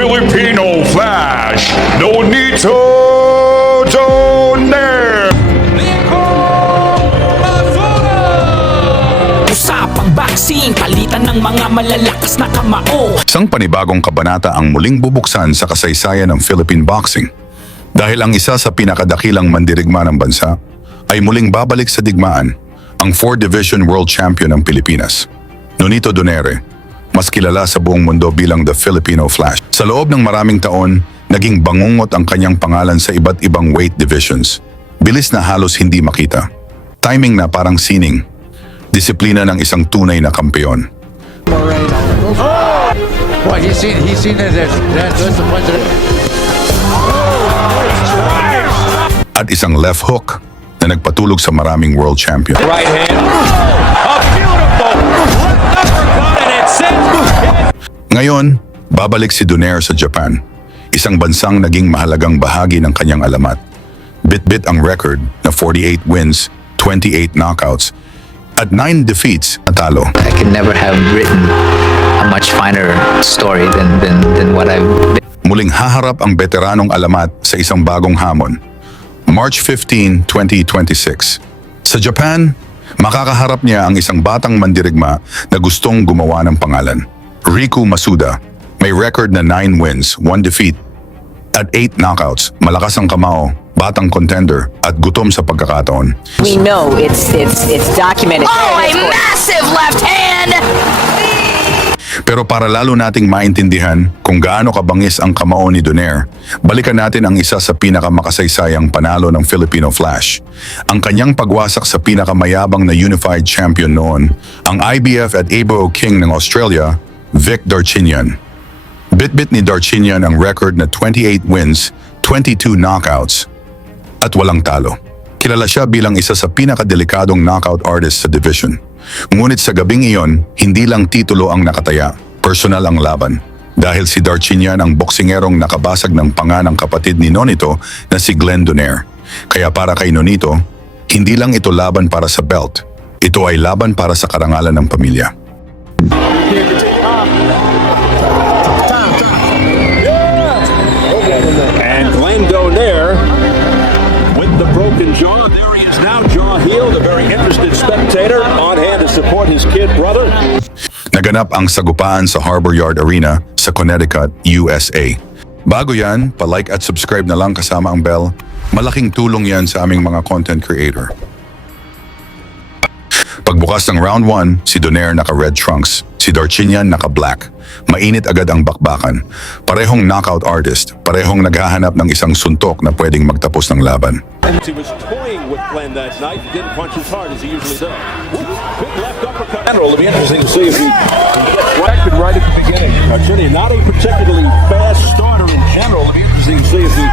Filipino Flash, Donito Donaire. Usapang boxing, palitan ng mga malalakas na kamao. Isang panibagong kabanata ang muling bubuksan sa kasaysayan ng Philippine boxing. Dahil ang isa sa pinakadakilang mandirigma ng bansa ay muling babalik sa digmaan, ang 4-division world champion ng Pilipinas, Donito Donaire, mas kilala sa buong mundo bilang the Filipino Flash. Sa loob ng maraming taon, naging bangungot ang kanyang pangalan sa iba't ibang weight divisions. Bilis na halos hindi makita. Timing na parang sining. Disiplina ng isang tunay na kampeon. Well, he's seen it as that's the president. At isang left hook na nagpatulog sa maraming world champion. Right hand. A beautiful uppercut and it sends. Ngayon, babalik si Donaire sa Japan, isang bansang naging mahalagang bahagi ng kanyang alamat. Bit-bit ang record na 48 wins, 28 knockouts, at 9 defeats na talo. I could never have written a much finer story than what I've been. Muling haharap ang veteranong alamat sa isang bagong hamon. March 15, 2026. Sa Japan, makakaharap niya ang isang batang mandirigma na gustong gumawa ng pangalan. Riku Masuda, may record na 9 wins, 1 defeat, at 8 knockouts. Malakas ang KAMAO, batang contender, at gutom sa pagkakataon. We know it's documented. Oh, a massive left hand! Pero para lalo nating maintindihan kung gaano kabangis ang KAMAO ni Donaire, balikan natin ang isa sa pinakamakasaysayang panalo ng Filipino Flash. Ang kanyang pagwasak sa pinakamayabang na unified champion noon, ang IBF at ABO King ng Australia, Vic Darchinyan. Bit-bit ni Darchinyan ang record na 28 wins, 22 knockouts, at walang talo. Kilala siya bilang isa sa pinakadelikadong knockout artist sa division. Ngunit sa gabing iyon, hindi lang titulo ang nakataya, personal ang laban. Dahil si Darchinyan ang boksingerong nakabasag ng panga ng kapatid ni Nonito na si Glenn Donaire. Kaya para kay Nonito, hindi lang ito laban para sa belt, ito ay laban para sa karangalan ng pamilya. And Glenn Donaire with the broken jaw. There he is now, jaw healed. A very interested spectator on hand to support his kid brother. Naganap ang sagupaan sa Harbor Yard Arena sa Connecticut, USA. Bago yan, pa-like at subscribe na lang kasama ang bell. Malaking tulong yan sa aming mga content creator. Pagbukas ng round 1, si Donaire naka-red trunks, si Darchinyan naka-black. Mainit agad ang bakbakan. Parehong knockout artist, parehong naghahanap ng isang suntok na pwedeng magtapos ng laban. He was toying with Glenn that night. He didn't punch as hard as he usually does. Big left uppercut. It'll be interesting to see if he reacted right at the beginning. Darchinyan, not a particularly fast starter in general. It'll be interesting to see if he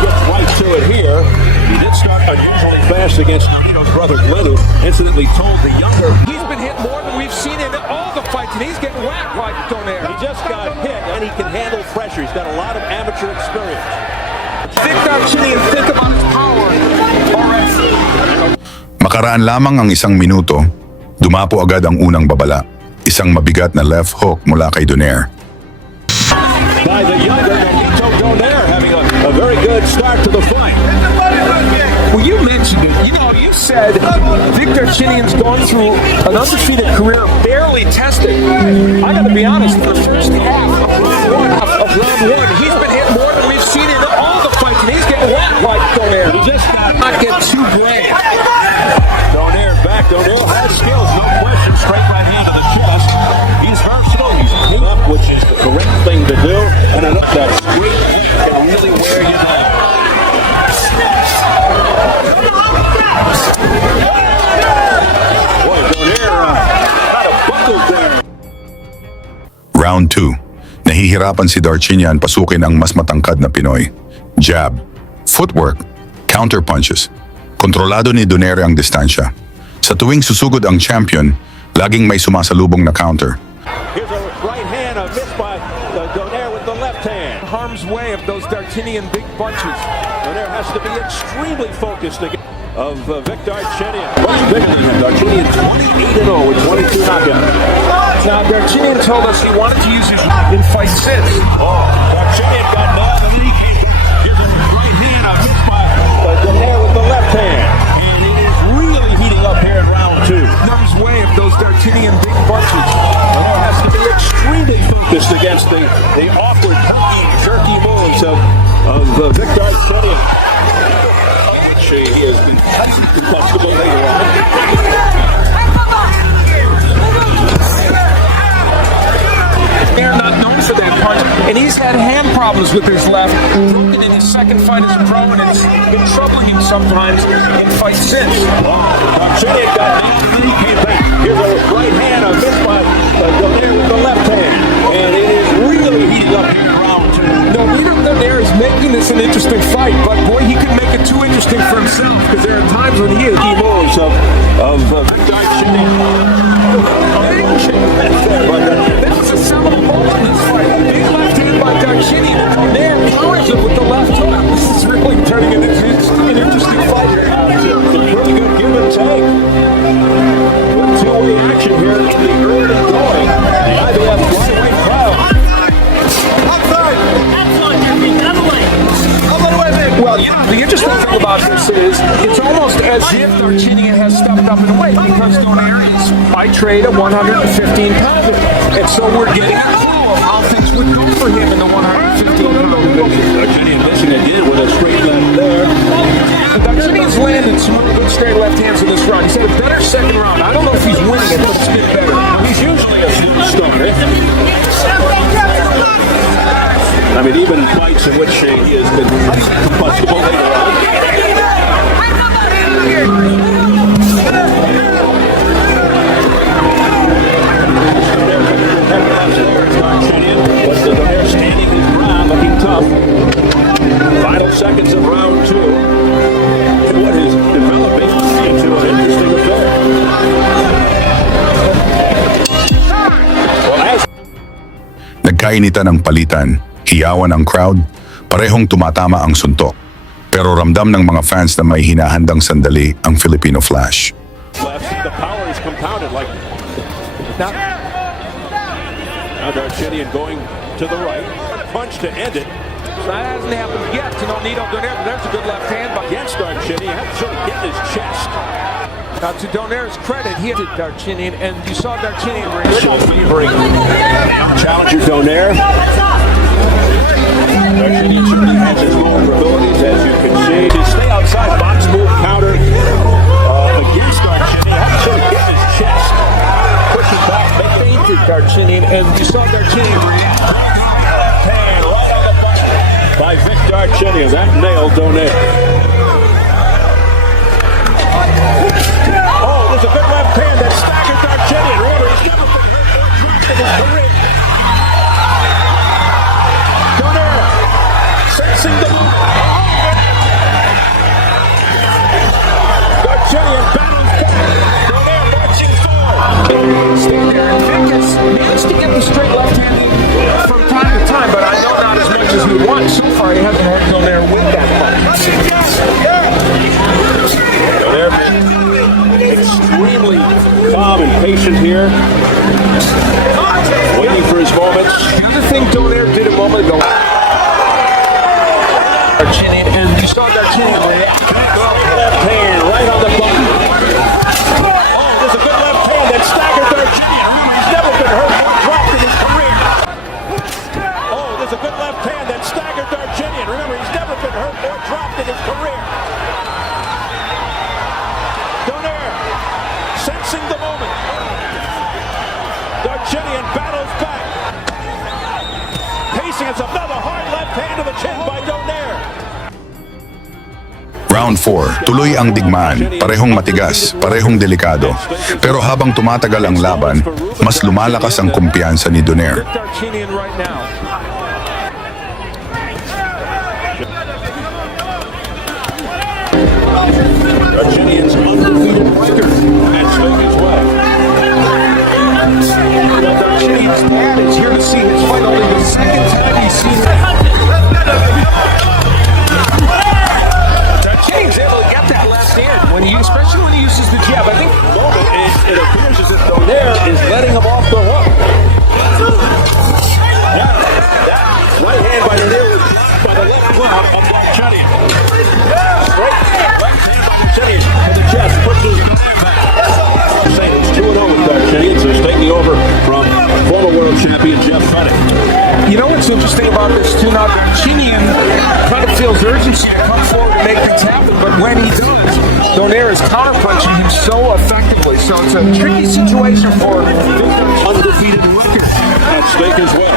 gets right to it here. He did start unusually fast against Nonito's brother Glenn, who incidentally told the younger. He's been hit more than we've seen in all the fights, and he's getting whacked by Donaire. He just got hit, and he can handle pressure. He's got a lot of amateur experience. Think about his power. Makaraan lamang ang isang minuto, dumapo agad ang unang babala. Isang mabigat na left hook mula kay Donaire. By the younger Nonito Donaire having a very good start to the fight. Well, you mentioned it. You know, you said Victor Chinian's gone through an undefeated career, barely tested. I got to be honest, the first half of round one, he's been hit more than we've seen in all the fights, and he's getting whacked like Donaire. He just got Not get too brave. Donaire back. Donaire has skills, no question. Straight right hand to the chest. He's versatile. He's hit up, which is the correct thing to do. And I know that screen can really wear you down. Boy, Donaire buckled there. Round 2. Nahihirapan si Darchinyan pasukin ang mas matangkad na Pinoy. Jab, footwork, counter punches. Kontrolado ni Donaire ang distansya. Sa tuwing susugod ang champion, laging may sumasalubong na counter. Here's a right hand, a miss by Donaire with the left hand. Harm's way of those Darchinyan big punches. Donaire has to be extremely focused again of Vic Darchinyan. Much bigger than him. Darchinyan 28-0 with 22 knockouts. Now, Darchinyan told us he wanted to use his in fight since. Oh, Darchinian big punches. He has to be extremely focused against the awkward, jerky moves of Vic Darchinian, which he has been comfortable later on. They're not known for that punch, and he's had hand problems with his left. And in his second fight as a pro, and it's been troubling him sometimes in fights since. Darchinian got nailed, he came back. Here's a right hand, a miss by Donaire with the left hand, and it is really heating up here in round two. No, neither Donaire is making this an interesting fight, but boy, he could make it too interesting for himself, because there are times when he is key moves of Darchinian. That was a seminal moment in this fight. A big left hand by Darchinian, and Donaire powers it with the left hook. This is really turning into an interesting fight here. It's really good give and take. Good two-way action here in the early going. IBF flyweight crowd. Well, the interesting thing about this is it's almost as if Darchinian has stepped up in weight, because Donaire is by trade a 115-pounder. And so we're getting a clue of how things would go for him in the 115-pounder division. Darchinian missing again with a straight left there. Darchinian's landed some really good straight left hands in this round. He's had a better second round. I don't know if he's winning it, but it's been better. He's usually a starter. I mean, even fights in which he has been comfortable later on. But Donaire standing his ground, looking tough. Final seconds of round two. And what is developing into an interesting affair. Well, as Nagkainitan ng palitan, hiyawan ang crowd, parehong tumatama ang suntok. Pero ramdam ng mga fans na may hinahandang sandali ang Filipino Flash. the power is compounded like now Darchinian going to the right, punch to end it. So that hasn't happened yet to Donaire. There's a good left hand against Darchinian. Had to sort of get in his chest. Now, to Donaire's credit, he hit Darchinian, and you saw Darchinian favoring challenger Donaire. Darchinian certainly has his vulnerabilities, as you can see. To stay outside, box move, counter against Darchinian. Had to sort of get in his chest. Pushing back, making Darchinian, and you saw Darchinian by Vic Darchinian. That nailed Donaire. Oh, there's a good left hand that staggered Darchinian. Remember, he's never been hit in his career. Donaire sensing the Darchinian battles back. Donaire marching forward. Stay there, and Vic has managed to get the straight left hand from time to time, but I know not as much as we want. So far, he hasn't hurt Donaire with that punch. Donaire extremely calm and patient here, waiting for his moments. The other thing Donaire did a moment ago, Darchinian, and you saw Darchinian Left hand right on the button. Oh, there's a good left hand that staggered Darchinian. He's never been hurt or dropped in his career. Oh, there's a good left hand that staggered Darchinian. Remember, he's never been hurt or dropped in his career. Donaire sensing the moment. Darchinian battles back. Pacing, it's another hard left hand to the chin by Donaire. Round 4, tuloy ang digmaan, parehong matigas, parehong delikado. Pero habang tumatagal ang laban, mas lumalakas ang kumpiyansa ni Donaire. Darchinian right now. Darchinian's undefeated record and swing his way. Darchinian's dad is here to see his fight. Only the second time he's seen it. Darchinian's able to get that left hand, especially when he uses the jab. I think It appears as if Donaire is letting him off the hook. Yeah, that right hand by Donaire was blocked by the left glove of Darchinian. Straight right hand by Darchinian to the chest, pushes Donaire back. Saying it's 2-0 with Darchinian, so You know what's interesting about this too? Now, Chinian kind of feels urgency to come forward and make things happen, but when he does, Donaire is counterpunching him so effectively. So it's a tricky situation for Victor's undefeated record At stake as well.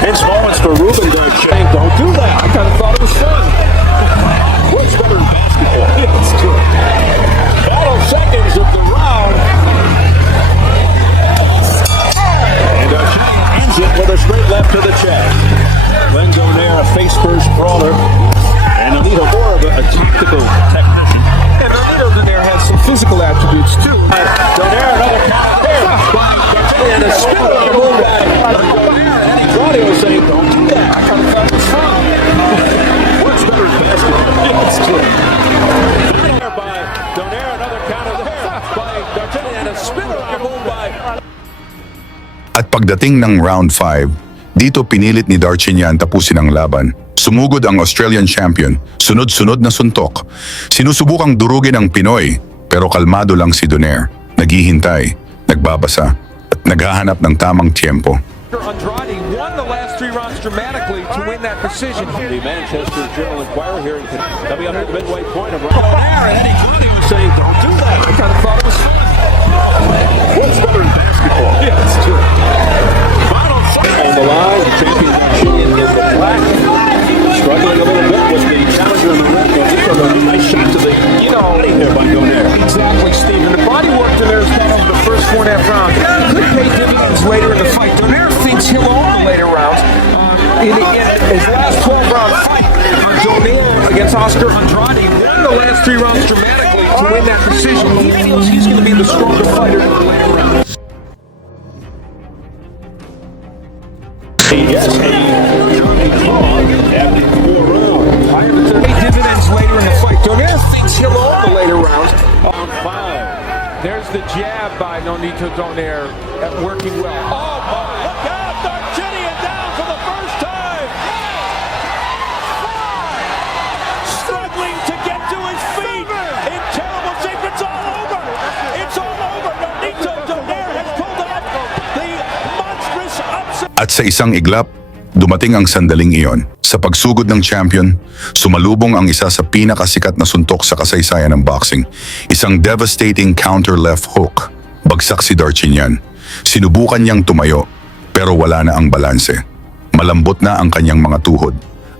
Hence moments for Ruben saying, don't do that. I kind of thought it was fun. What's better than basketball? Yeah, it's true. Battle seconds of the round. And ends it with a straight left to the chest. Then Donaire, a face-first brawler. And Alito more of a tactical technician. And Alito Donaire has some physical attributes too. Donaire, another and a spinner on the move by Donaire. And Claudio saying, don't do that. I kind of thought it was fun. What's better than basketball? Yeah, it's true. By Donaire, another counter there by D'Artagnan, and a spinner on the move by... At pagdating ng round 5, dito pinilit ni D'Artagnan tapusin ang laban. Sumugod ang Australian champion, sunod-sunod na suntok. Sinusubukang durugin ang Pinoy, pero kalmado lang si Donaire. Naghihintay, nagbabasa, at naghahanap ng tamang tiempo. Andrade won the last 3 rounds dramatically to win that decision. The Manchester Journal-Inquirer here coming up at the midway point of round. Donaire, and Claudio saying, don't do that. I kind of thought it was fun. What's better than basketball? Yeah, it's true. Final on the line, champion Chinian in the black. Struggling a little bit with the challenger in the red. This was a nice shot to the body there by Donaire. Exactly, Steve. And the body work Donaire's done over the first 4.5 rounds could pay dividends later in the fight. Donaire thinks he'll own the later rounds. In his last 12 rounds fight, Donaire against Oscar Andrade won the last 3 rounds dramatically to win that decision. He feels he's going to be the stronger fighter in the later rounds. Yes, a call after 4 rounds. I have to pay dividends later in the fight. Donaire thinks he'll own the later rounds. Round 5. There's the jab by Nonito Donaire working well. Oh, look out! D'Artagnan down for the first time! Struggling to get to his feet! In terrible shape, it's all over! It's all over! Nonito Donaire has pulled off the monstrous upset! At sa isang iglap, dumating ang sandaling iyon. Sa pagsugod ng champion, sumalubong ang isa sa pinakasikat na suntok sa kasaysayan ng boxing. Isang devastating counter left hook. Bagsak si D'Artagnan. Sinubukan niyang tumayo, pero wala na ang balanse. Malambot na ang kanyang mga tuhod.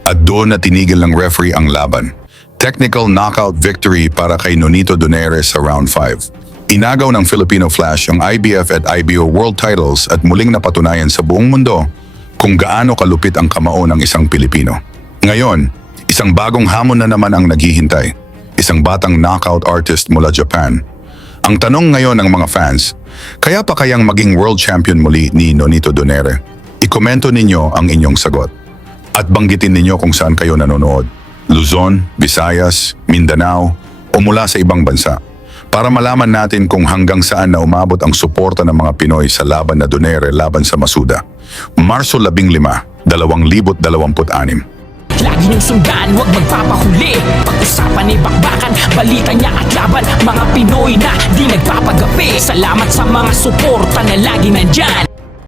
At doon na tinigil ng referee ang laban. Technical knockout victory para kay Nonito Donaire sa round 5. Inagaw ng Filipino Flash ang IBF at IBO World Titles at muling napatunayan sa buong mundo kung gaano kalupit ang kamao ng isang Pilipino. Ngayon, isang bagong hamon na naman ang naghihintay. Isang batang knockout artist mula Japan. Ang tanong ngayon ng mga fans, kaya pa kayang maging world champion muli ni Nonito Donaire? Ikomento ninyo ang inyong sagot. At banggitin ninyo kung saan kayo nanonood. Luzon, Visayas, Mindanao, o mula sa ibang bansa. Para malaman natin kung hanggang saan na umabot ang suporta ng mga Pinoy sa laban na Donaire laban sa Masuda. Marso 15, 2026. Lagi niyong sundan, huwag magpapahuli. Pag-usapan ni bakbakan, balita niya at laban. Mga Pinoy na di nagpapagapi. Salamat sa mga suporta na lagi nandyan.